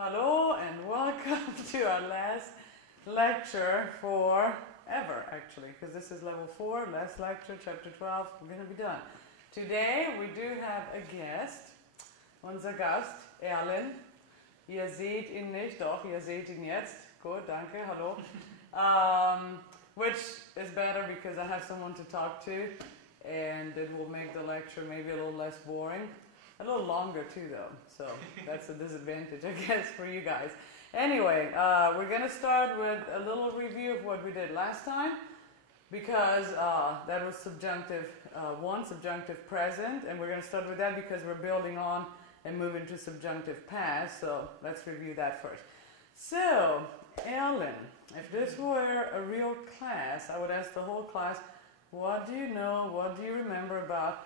Hello and welcome to our last lecture for ever, actually, because this is level 4, last lecture, chapter 12, we're going to be done. Today we do have a guest, unser Gast, Erlen. Ihr seht ihn nicht, doch, ihr seht ihn jetzt. Gut, danke, hallo. Which is better because I have someone to talk to and it will make the lecture maybe a little less boring. A little longer too though, so that's a disadvantage I guess for you guys. Anyway, we're going to start with a little review of what we did last time because that was subjunctive 1, subjunctive present, and we're going to start with that because we're building on and move into subjunctive past, so let's review that first. So, Erlen, if this were a real class, I would ask the whole class, what do you know, what do you remember about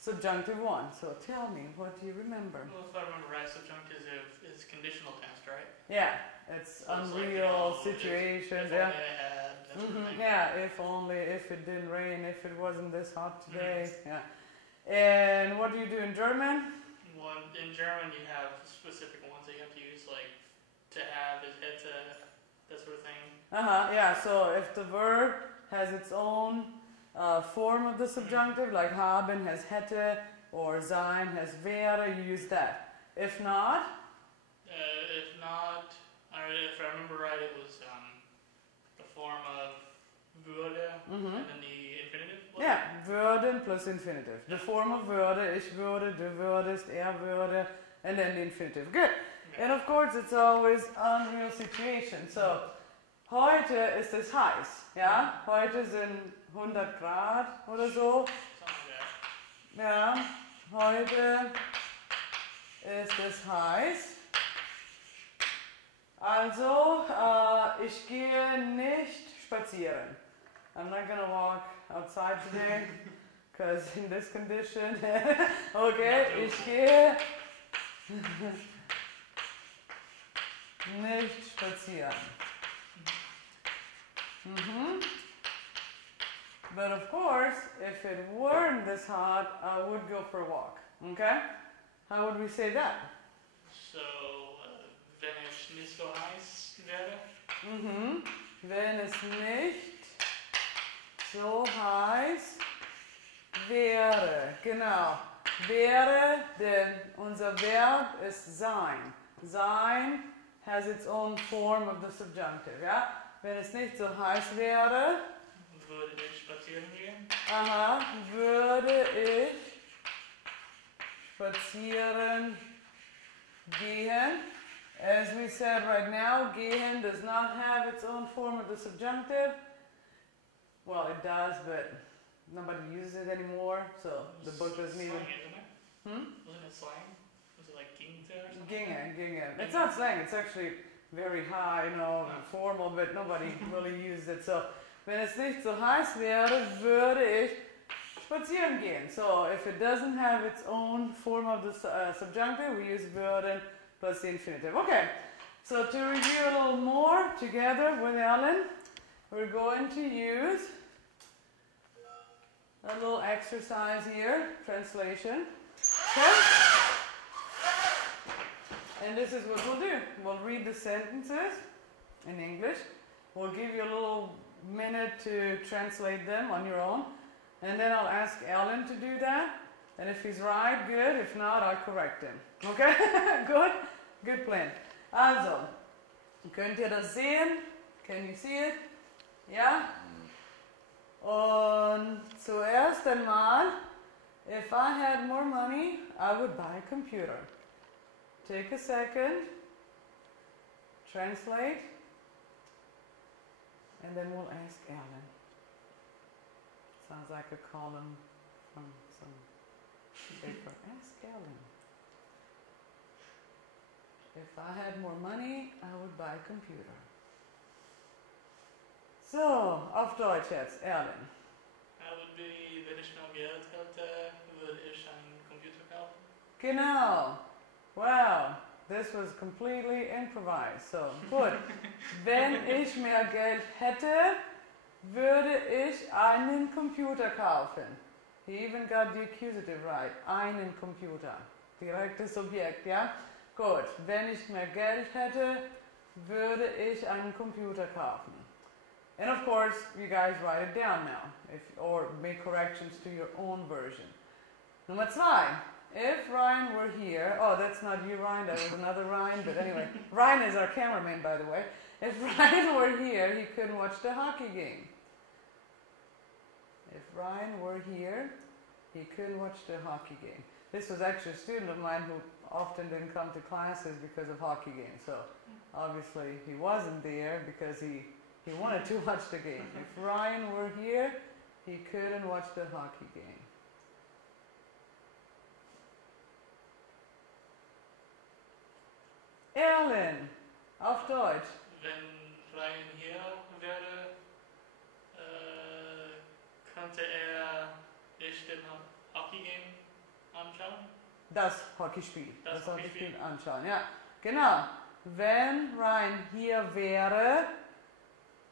Subjunctive 1. So tell me, what do you remember? Well, if I remember right, subjunctive is conditional tense, right? Yeah, it's so unreal situations. If only I had, that sort of thing. Yeah, if only, if it didn't rain, if it wasn't this hot today. Yeah. And what do you do in German? In German, you have specific ones that you have to use, like to have, is hätte, that sort of thing. Yeah, so if the verb has its own form of the subjunctive, like haben has hätte or sein has wäre, you use that. If not, if I remember right, it was the form of würde and then the infinitive. Yeah, würden plus infinitive. The form of würde, ich würde, du würdest, würde, and then the infinitive. Good. Okay. And of course, it's always unreal situation. So, heute ist es heiß. Ja, heute sind 100 Grad oder so. Ja, heute ist es heiß. Also, ich gehe nicht spazieren. I'm not gonna walk outside today, because in this condition, okay, ich gehe nicht spazieren. But of course, if it weren't this hot, I would go for a walk. Okay? How would we say that? So, wenn es nicht so heiß wäre? Wenn es nicht so heiß wäre. Genau. Wäre, denn unser Verb ist sein. Sein has its own form of the subjunctive. Ja? Wenn es nicht so heiß wäre, würde ich spazieren gehen? Würde ich spazieren gehen. As we said right now, gehen does not have its own form of the subjunctive. Well, it does, but nobody uses it anymore, so the book doesn't even... Wasn't it slang? Was it like gingte or something? Ginge. It's not slang, it's actually very high, formal, but nobody really used it. So, wenn es nicht so heiß wäre, würde ich spazieren gehen. So, if it doesn't have its own form of the subjunctive, we use würden plus the infinitive. Okay, so to review a little more together with Erlen, we're going to use a little exercise here, translation. Okay? And this is what we'll do. We'll read the sentences in English. We'll give you a little minute to translate them on your own. And then I'll ask Erlen to do that. And if he's right, good. If not, I'll correct him. Okay? Good? Good plan. Also, könnt ihr das sehen? Can you see it? Ja? Und zuerst einmal, if I had more money, I would buy a computer. Take a second, translate, and then we'll ask Erlen. Sounds like a column from some paper. Ask Erlen. If I had more money, I would buy a computer. So, auf Deutsch jetzt, Erlen. Wenn ich mehr Geld hätte, würde ich einen Computer kaufen. Genau. Wow, this was completely improvised. So, gut. Wenn ich mehr Geld hätte, würde ich einen Computer kaufen. He even got the accusative right. Einen Computer. Direktes Subjekt, ja? Gut, wenn ich mehr Geld hätte, würde ich einen Computer kaufen. And of course, you guys write it down now, or make corrections to your own version. Nummer 2. If Ryan were here, oh, that's not you, Ryan, that was another Ryan, but anyway, Ryan is our cameraman, by the way. If Ryan were here, he couldn't watch the hockey game. If Ryan were here, he couldn't watch the hockey game. This was actually a student of mine who often didn't come to classes because of hockey games. So obviously he wasn't there because he wanted to watch the game. If Ryan were here, he couldn't watch the hockey game. Erlen, auf Deutsch. Wenn Ryan hier wäre, könnte er nicht den Hockey-Game anschauen? Das Hockeyspiel. Das Hockeyspiel anschauen, ja. Genau. Wenn Ryan hier wäre,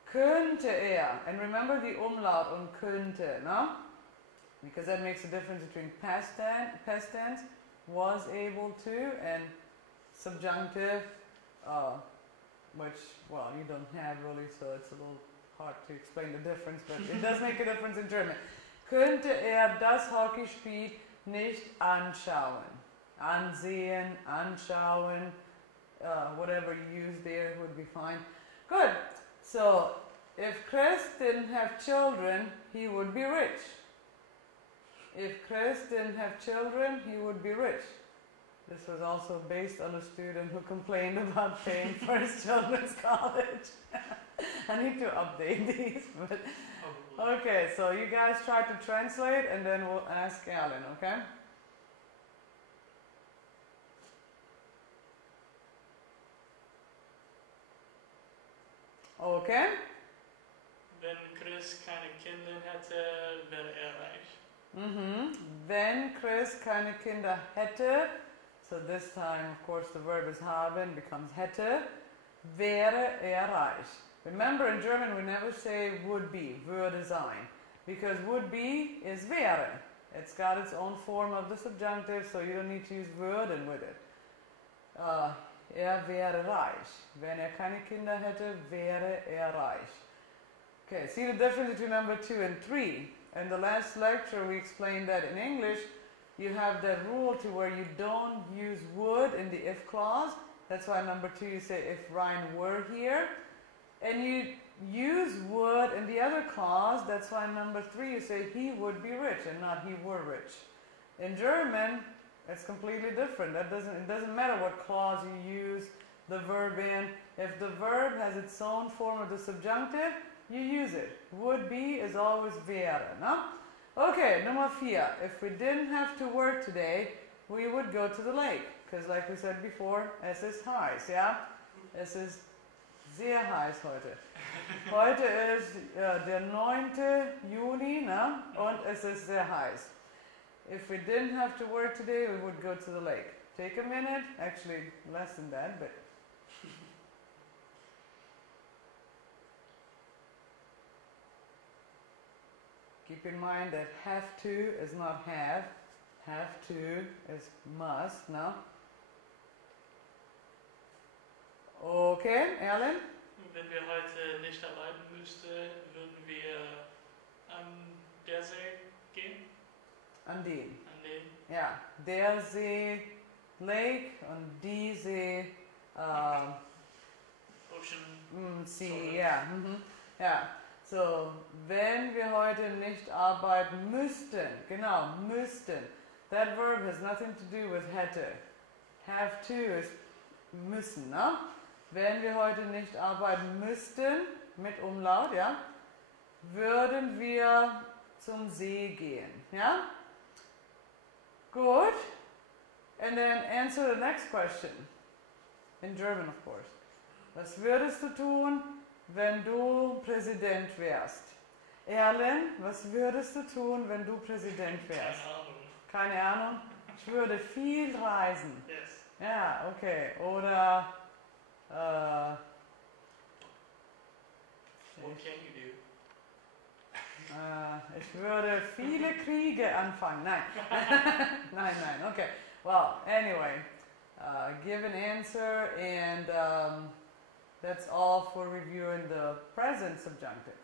könnte er. And remember the umlaut und könnte, no? Because that makes a difference between past tense, was able to, and subjunctive, which, well, you don't have really, so it's a little hard to explain the difference, but it does make a difference in German. Könnte er das Hockeyspiel nicht anschauen? Ansehen, anschauen, whatever you use there would be fine. Good. So, if Chris didn't have children, he would be rich. If Chris didn't have children, he would be rich. This was also based on a student who complained about paying for his children's college. I need to update these, but okay, so you guys try to translate and then we'll ask Alan, okay? Okay? Wenn Chris keine Kinder hätte, wäre er reich. Wenn Chris keine Kinder hätte, so this time, of course, the verb is haben, becomes hätte, wäre er reich. Remember, in German, we never say would be, würde sein, because would be is wäre. It's got its own form of the subjunctive, so you don't need to use würden with it. Er wäre reich. Wenn er keine Kinder hätte, wäre er reich. Okay, see the difference between number 2 and 3. In the last lecture, we explained that in English, you have that rule to where you don't use would in the if clause. That's why number 2 you say if Ryan were here. And you use would in the other clause. That's why number 3 you say he would be rich and not he were rich. In German, it's completely different. It doesn't matter what clause you use the verb in. If the verb has its own form of the subjunctive, you use it. Would be is always wäre, no? Okay, number 4. If we didn't have to work today, we would go to the lake. Because like we said before, es ist heiß, ja? Es ist sehr heiß heute. Heute ist der 9. Juni, ne? Und es ist sehr heiß. If we didn't have to work today, we would go to the lake. Take a minute, actually less than that, but keep in mind that have to is not have to is must, no? Okay, Alan? Wenn wir heute nicht arbeiten müssten, würden wir an der See gehen? An den. An den? Ja, der See, Lake, und die See, Ocean. Sea, ja. Ja, so, wenn wir heute nicht arbeiten müssten, genau, müssten. That verb has nothing to do with hätte. Have to is müssen, ne? Wenn wir heute nicht arbeiten müssten, mit Umlaut, ja, würden wir zum See gehen, ja? Good. And then answer the next question. In German, of course. Was würdest du tun, wenn du Präsident wärst? Erlen, was würdest du tun, wenn du Präsident wärst? Keine Ahnung. Keine Ahnung? Ich würde viel reisen. Yes. Ja, okay. Oder What can you do? ich würde viele Kriege anfangen. Nein. Nein, okay. Well, anyway. give an answer, and that's all for reviewing the present subjunctive.